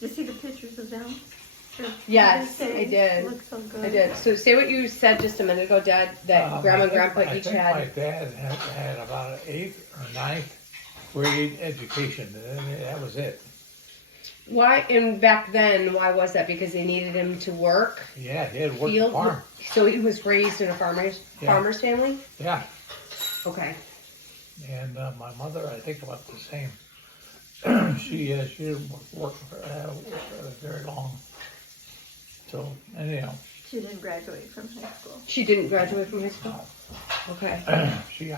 Did you see the pictures of them? Yes, I did. Look so good. I did. So say what you said just a minute ago, Dad, that Grandma and Grandpa each I think had. my dad had about an 8th or 9th grade education, and that was it. Why, and back then, why was that? Because they needed him to work? Yeah, he had worked the Field? farm. So he was raised in a farmer's family? Yeah, Okay. and my mother, I think about the same. She didn't work very long. So anyhow, She didn't graduate from high school. She didn't graduate from high school? Okay. I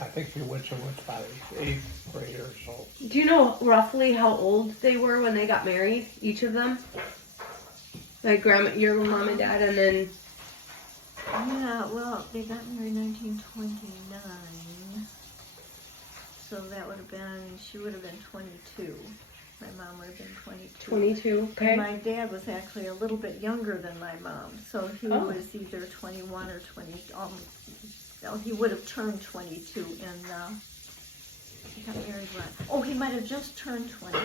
think she went about 8th grade or so. Do you know roughly how old they were when they got married, each of them? Like your mom and dad, and then... Yeah, well, they got married in 1929. So that would have been, she would have been 22. My mom would have been 22. 22, okay. And my dad was actually a little bit younger than my mom. So he was either 21 or 20. He would have turned 22 in, he got married when? Oh, he might have just turned 22.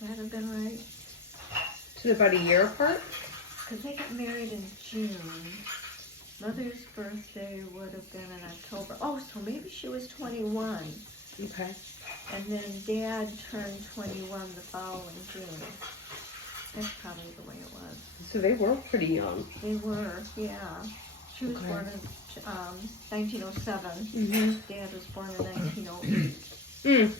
Would that have been right? So they're about a year apart? Because they got married in June. Mother's birthday would have been in October. Oh, so maybe she was 21. Okay. And then Dad turned 21 the following June. That's probably the way it was. So they were pretty young. They were, yeah. She was born in 1907. Mm-hmm. Dad was born in 1908.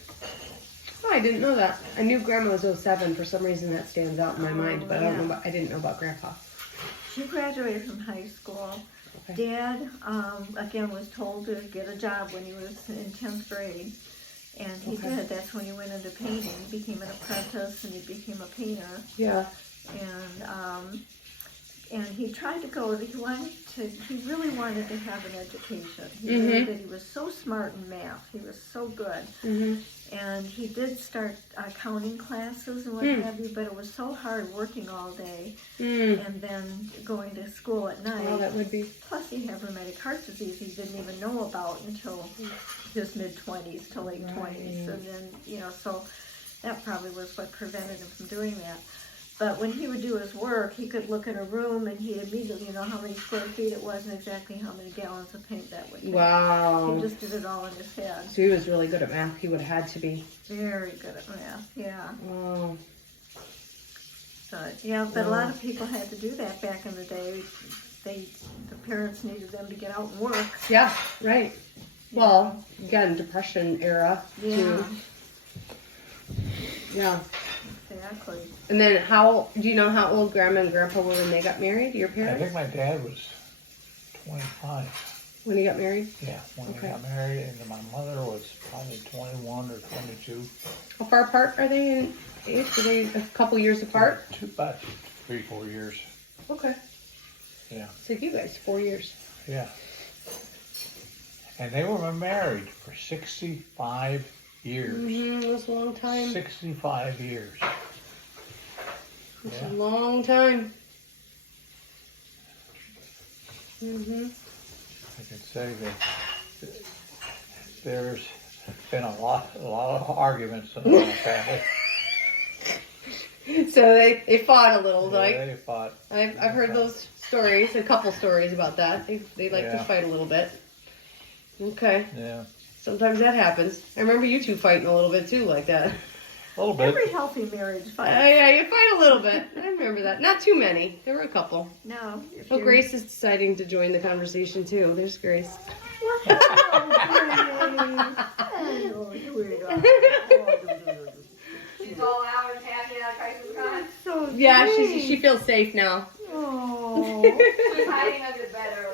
Oh, I didn't know that. I knew Grandma was 07. For some reason that stands out in my mind, but I didn't know about Grandpa. She graduated from high school. Okay. Dad, again, was told to get a job when he was in 10th grade. And he did. That's when he went into painting. He became an apprentice and he became a painter. Yeah. And he tried to go, he really wanted to have an education. He knew that he was so smart in math. He was so good. And he did start accounting classes and what have you, but it was so hard working all day and then going to school at night. Oh, that would be. Plus he had rheumatic heart disease he didn't even know about until his mid-20s to late 20s. And then, so that probably was what prevented him from doing that. But when he would do his work, he could look at a room and he'd immediately know how many square feet it was and exactly how many gallons of paint that would take. Wow. He just did it all in his head. So he was really good at math. He would have had to be. Very good at math, yeah. Oh. But a lot of people had to do that back in the day. The parents needed them to get out and work. Yeah, right. Well, again, Depression era too. Yeah. Exactly. And then do you know how old Grandma and Grandpa were when they got married, your I parents? think my dad was 25. When he got married? Yeah, when they got married, and then my mother was probably 21 or 22. How far apart are they in age? Are they a couple years apart? About 3-4 years. Okay. Yeah. So you guys, 4 years. Yeah. And they were married for 65 years. Mm-hmm, it was a long time. 65 years. It's a long time. Mm-hmm. I can say that there's been a lot of arguments in the family. So they fought a little, Yeah, like they fought. I've heard those stories, a couple stories about that. They like to fight a little bit. Okay. Yeah. Sometimes that happens. I remember you two fighting a little bit too, like that. A little bit. Every healthy marriage fight. Yeah, you fight a little bit. I remember that. Not too many. There were a couple. No. Well, Grace is deciding to join the conversation too. There's Grace. She's all out and happy now, crisis gone. So Yeah, she feels safe now. Oh. She's hiding under the bed or